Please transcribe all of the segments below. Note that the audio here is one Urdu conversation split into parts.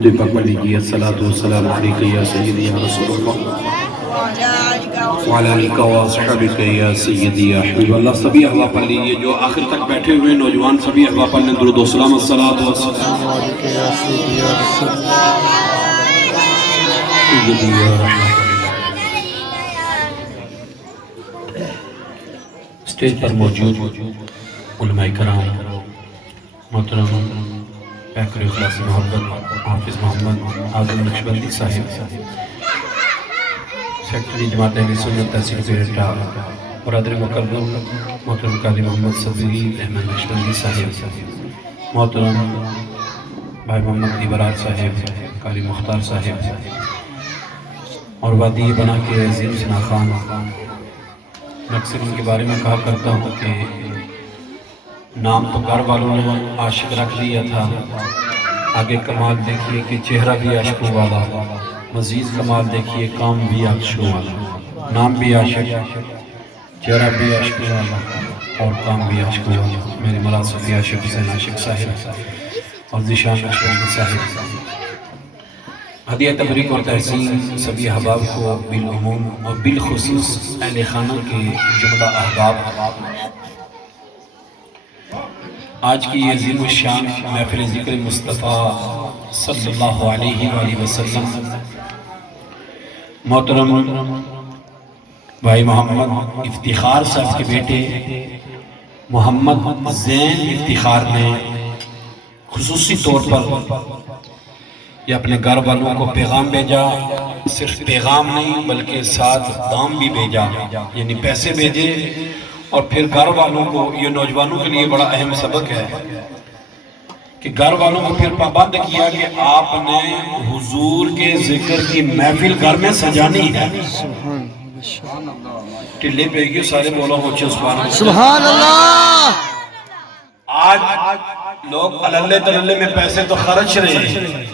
پاک لیجیے الصلاۃ والسلام علیکہ یا سیدی یا رسول اللہ وعلی آلہ و اصحابہ یا سیدی یا حبیب اللہ. سبھی احباب پڑھ لیجیے، جو آخر تک بیٹھے ہوئے نوجوان سبھی احباب پڑھ لیں درود و سلام. الصلاۃ والسلام علیکہ یا سیدی یا رسول اللہ سیدی یا رحمت اللہ. اسٹیج پر موجود علماء کرام محترم پیکر اخلاص محبت حافظ محمد اعظم نقشبندی صاحب، سیکٹری جماعت اہل سنت تحصیل کوئٹہ، برادر مکرم محترم قاری محمد صدیقی احمد نقشبندی صاحب، محترم بھائی محمد دیبرار صاحب، قاری مختار صاحب، اور وادی بنا کے عظیم ثنا خان. میں اکثر ان کے بارے میں کہا کرتا ہوں کہ نام تو گھر والوں نے عاشق رکھ لیا تھا، آگے کمال دیکھیے کہ چہرہ بھی عاشقوں والا، مزید کمال دیکھیے کام بھی عاشقوں والا. نام بھی عاشق، چہرہ بھی عاشقوں والا اور کام بھی عاشقوں والا. میرے مولا صفی عاشق حسین عاشق صاحب اور ذیشان نقشبندی صاحب. ہدیہ تبریک اور تحسین سبھی احباب کو بالعموم اور بالخصوص اہل خانہ کے جملہ احباب. آج کی یہ عظیم الشان محفل ذکر مصطفیٰ صلی اللہ علیہ وآلہ وسلم، محترم بھائی محمد افتخار صاحب کے بیٹے محمد زین افتخار نے خصوصی طور پر یہ اپنے گھر والوں کو پیغام بھیجا. صرف پیغام نہیں بلکہ ساتھ دام بھی بھیجا، یعنی پیسے بھیجے. اور پھر گھر والوں کو، یہ نوجوانوں کے لیے بڑا اہم سبق ہے کہ گھر والوں کو پھر پابند کیا کہ آپ نے حضور کے ذکر کی محفل گھر میں سجانی ہے. ٹلے پہ گئے سارے بولا ہوچے سبحان اللہ. آج لوگ اللہ تللے میں پیسے تو خرچ رہے ہیں.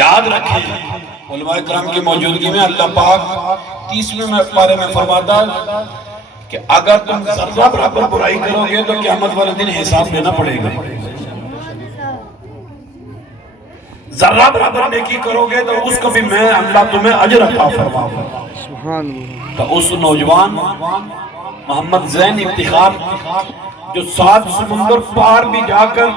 یاد رکھیں علماء کرام کی موجودگی میں اللہ پاک 30ویں پارے میں فرماتا کہ اگر تم ذرہ برابر برائی کرو گے تو قیامت والے دن حساب دینا پڑے گا. ذرہ برابر نیکی کرو گے تو اس کو بھی میں اللہ تمہیں اجر عطا فرماؤں گا. تو اس نوجوان محمد زین افتخار جو 7 سمندر پار بھی جا کر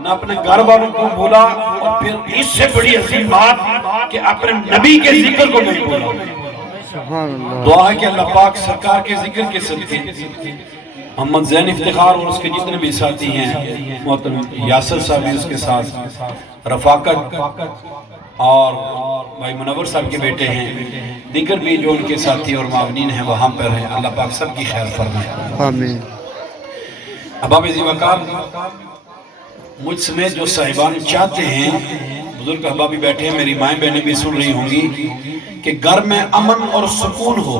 نہ اپنے گھر والوں کو بھولا، اور پھر اس سے بڑی عظیم بات کہ اپنے نبی کے ذکر کو نہیں بھولا. دعا ہے کہ اللہ پاک سرکار کے ذکر کے صدقے محمد زین افتخار اور اس کے جتنے بھی ساتھی ہیں، محترم یاسر صاحب بھی اس کے ساتھ، رفاقت اور بھائی منور صاحب کے بیٹے ہیں، دیگر بھی جو ان کے ساتھی اور معاونین ہیں وہاں پر ہیں. اللہ پاک سب کی خیر فرمائے آمین. احباب ذی وقار، مجھ سمیت جو صاحبان چاہتے ہیں، بزرگ احبابی بیٹھے ہیں، میری مائیں بہنیں بھی سن رہی ہوں گی کہ گھر میں امن اور سکون ہو.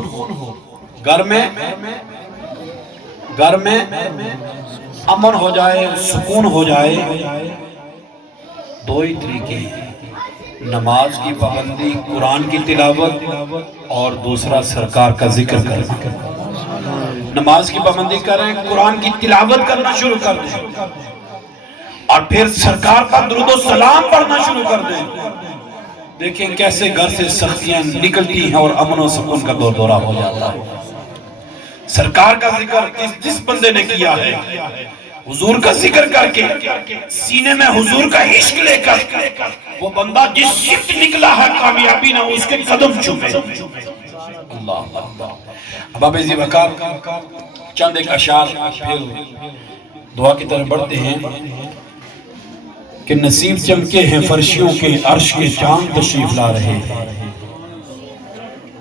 گھر میں امن ہو جائے، سکون ہو جائے. دو ہی طریقے ہیں: نماز کی پابندی، قرآن کی تلاوت، اور دوسرا سرکار کا ذکر کرنا. نماز کی پابندی کریں، قرآن کی تلاوت کرنا شروع کر دیں، اور پھر سرکار کا درود و سلام پڑھنا شروع کر دیں. دیکھیں کیسے گھر سے سختیاں نکلتی ہیں اور امن و سکون کا دور دورہ ہو جاتا ہے. سرکار کا ذکر جس بندے نے کیا ہے، حضور کا ذکر کر کے سینے میں حضور کا عشق لے کر، وہ بندہ جس شفت نکلا ہے کامیابی نہ اس کے قدم چومے. اللہ اللہ. احباب ذی وقار، چند ایک اشعار پھر دعا کی طرف بڑھتے ہیں کہ نصیب چمکے ہیں فرشیوں کے، عرش کے چاند تشریف لا رہے.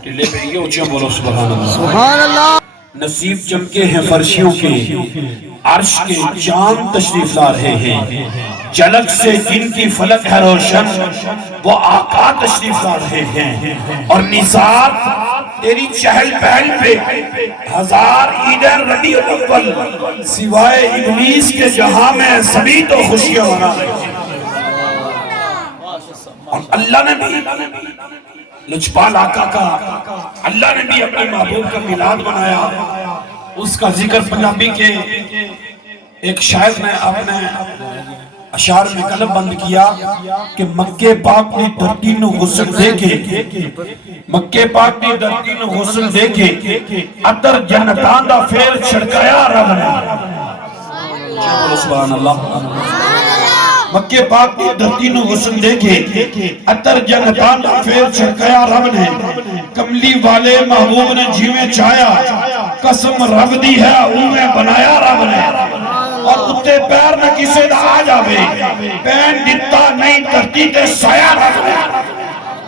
ٹلے پہ یہ اونچیاں بولو سبحان اللہ. سبحان اللہ. نصیب چمکے ہیں فرشیوں کے، عرش کے چاند تشریف لا رہے ہیں. جھلک سے جن کی فلک ہے روشن، وہ آقا تشریف لا رہے ہیں. اور نثار تیری چہل پہل پہ 1000 عیدیں ربیع الاول، سوائے ابلیس کے جہاں میں سبھی تو خوشیاں منا رہے ہیں. اور اللہ نے بھی لجپال آقا کا، اللہ نے بھی اپنے محبوب کا میلاد منایا. اس کا ذکر پنجابی کے ایک شاعر نے اپنے اشعار میں قلب بند کیا کہ مکے پاک نے دھرتی نو غسل دے کے مکے پاک نے دھرتی نو غسل دے کے عطر جنتان دا پھیر چھڑکایا رب نے سبحان اللہ مکے پاک نے دھرتی نو غسل دے کے عطر جنتان دا پھیر چھڑکایا رب نے کملی والے محبوب نے جیویں چاہیا قسم رب دی ہے اویں بنایا رب نے اور اتے پیر نہ کسے دا آ جاوے پین دتا نہیں دھرتی تے سایہ رب نے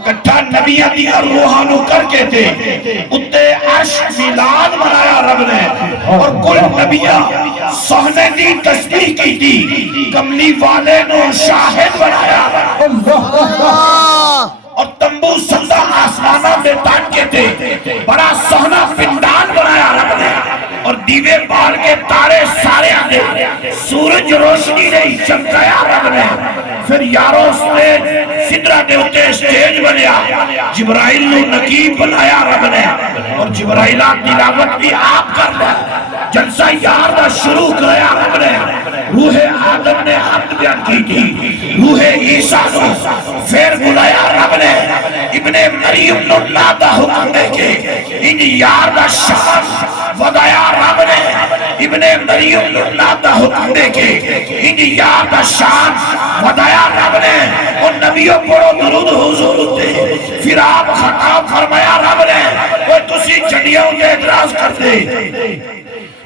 کٹھا نبیہ دیا روحانو کر کے تھے اتے عشق میلاد منایا رب نے اور کل نبیہ سہنے دی تسبیح کی تھی کملی والے نو شاہد بنایا اور تنبو سندہ آسمانہ میں تان کے تھے بڑا سہنا پندان بنایا رب نے اور دیوے بال کے تارے سارے آنے سورج روشنی نہیں چمکایا رب نے پھر یاروں سٹیج سدرہ دے ہوتے سٹیج بنیا جبرائیل نے نقیب بنایا رب نے اور جبرائیلات تلاوت بھی آپ کر لیا جلسہ یار دا شروع کریا رب نے روح آدم نے حمد بیان کی تھی روح عیسیٰ نے پھر بلایا رب نے ابن مریم نے اللہ دا حکم دے کے ان یار دا شان ودایا رب نے ابن مریم نے اللہ دا حکم دے کے ان یار دا شان ودایا رب نے اور نبیوں پڑھو درود حضور ہوتے پھر آپ خطاب فرمایا رب نے وہ تسی جھڑیوں کے اعتراض کرتے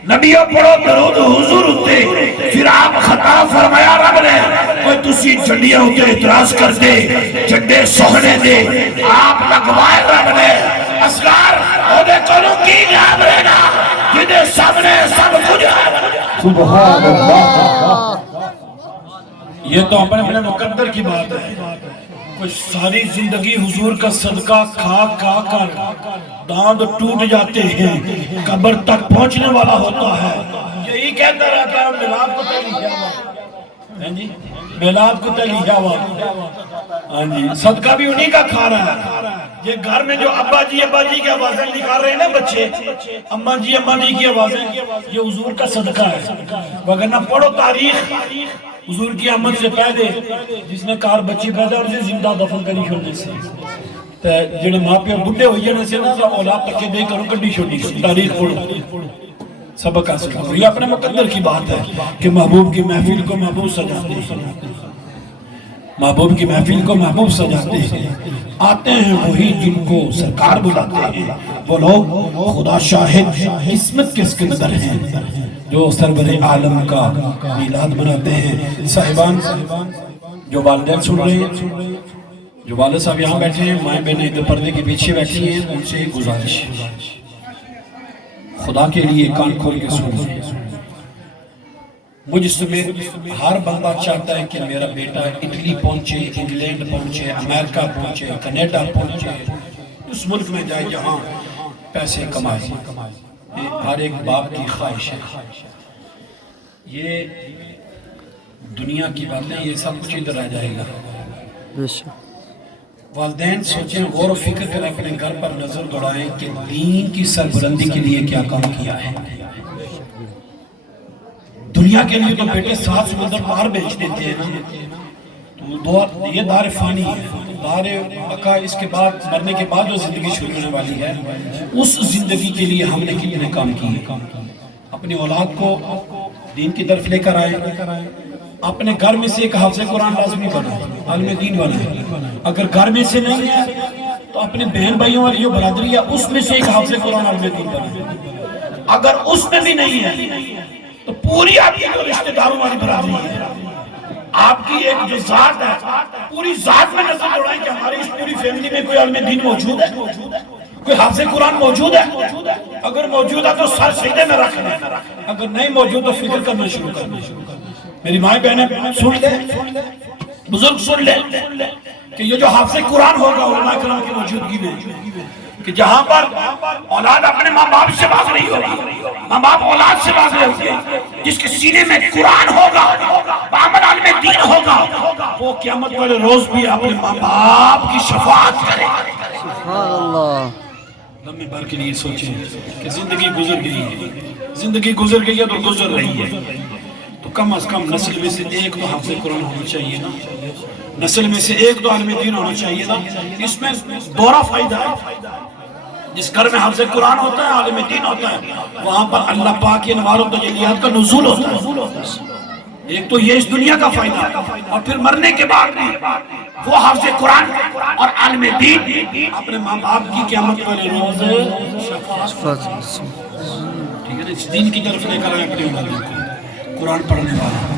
نبیوں پڑھو درود حضور ہوتے پھر آپ خطاب فرمایا رب نے وہ تسی جھڑیوں کے اعتراض کرتے جھڑے سہنے دے آپ لگوائے رب نے اسکار عہدے کلوں کی یاد رہنا جنہیں سب نے سب کچھ سبحان اللہ یہ تو اپنے مقدر کی بات ہے کوئی ساری زندگی حضور کا صدقہ کھا کر داند ٹوٹ جاتے ہیں قبر تک پہنچنے والا ہوتا ہے یہی کہتا رہتا ہے میلاد کو تلیہ ہوا میلاد کو تلیہ ہوا صدقہ بھی انہی کا کھا رہا ہے یہ گھر میں جو ابا جی کی آوازیں نکال رہے ہیں نا بچے اماں جی کی آوازیں یہ حضور کا صدقہ ہے وگرنہ پڑھو تاریخ حضور کی آمد سے پہلے جس نے کار بچی پیدا اور اسے زندہ دفن کری چھوڑنے سے جنہیں ماں پہ بڑھے ہوئی جانے سے نا اولاد تک کے دے کروں کڈی چھوڑنی سے تاریخ پڑھو سبق حاصل کرو یہ اپنے مقدر کی بات ہے کہ محبوب کی محفل کو محبوب سجاتے ہیں محبوب کی محفل کو محبوب سجاتے ہیں آتے ہیں وہی جن کو سرکار بلاتے ہیں وہ لوگ خدا شاہد قسمت کس کے اندر ہیں جو سرور عالم کا میلاد مناتے ہیں صاحبان جو والدین سن رہے ہیں جو والد صاحب یہاں بیٹھے ہیں مائیں بہنیں ادھر پردے کے پیچھے بیٹھی ہیں ان سے گزارش خدا کے لیے کان کھول کے سنیں مجھ سمیت ہر بندہ چاہتا ہے کہ میرا بیٹا اٹلی پہنچے انگلینڈ پہنچے امریکہ پہنچے کینیڈا پہنچے اس ملک میں جائے جہاں پیسے کمائے یہ ہر ایک باپ کی خواہش ہے یہ دنیا کی باتیں یہ سب کچھ ادھر آ جائے گا والدین سوچیں غور و فکر کریں اپنے گھر پر نظر دوڑائیں کہ دین کی سربلندی کے لیے کیا کام کیا ہے دنیا کے لیے تو بیٹے 7 سمندر پار بیچ دیتے ہیں نا تو یہ دار فانی ہے دار بقا اس کے بعد مرنے کے بعد جو زندگی شروع ہونے والی ہے اس زندگی کے لیے ہم نے کتنے کام کیے اپنی اولاد کو دین کی طرف لے کر آئے اپنے گھر میں سے ایک حافظ قرآن لازمی بنا عالم دین بنا اگر گھر میں سے نہیں ہے تو اپنے بہن بھائیوں اور یہ برادری ہے اس میں سے ایک حافظ قرآن عالم دین بنا اگر اس میں بھی نہیں ہے تو پوری آپ کی جو رشتہ داروں والی برادری ہے آپ کی ایک جو ذات ہے پوری ذات میں نظر دوڑائیں کہ ہماری اس پوری فیملی میں کوئی عالم دین موجود ہے کوئی حافظ قرآن موجود ہے اگر موجود ہے تو سر سجدے میں رکھنا اگر نہیں موجود تو فکر کرنا شروع کرنا میری مائیں بہنیں سن لے بزرگ سن لے کہ یہ جو حافظ قرآن ہوگا علماء کرام کی موجودگی میں کہ جہاں پر اولاد اپنے ماں باپ سے باز رہی ہوگی ماں باپ اولاد سے باز رہے ہوگے جس کے سینے میں قرآن ہوگا عمل عالم دین ہوگا وہ قیامت والے روز بھی اپنے ماں باپ کی شفاعت کرے سبحان اللہ لمبے بھر کے لیے سوچیں کہ زندگی گزر گئی ہے تو گزر رہی ہے تو کم از کم نسل میں سے ایک تو حافظ قرآن ہونا چاہیے نا، نسل میں سے ایک تو عالم دین ہونا چاہیے نا. اس میں دورہ فائدہ ہے. جس گھر میں حافظ قرآن ہوتا ہے، عالم دین ہوتا ہے، وہاں پر اللہ پاک کی انوار و تجلیات کا نزول ہوتا ہے. ایک تو یہ اس دنیا کا فائدہ ہے، اور پھر مرنے کے بعد بھی وہ حافظ قرآن اور عالم دین اپنے ماں باپ کی قیامت والے روز شفاعت، ٹھیک ہے نا، اس دین کی طرف لے کر آئے اپنے اولادوں کو قرآن پڑھنے والا.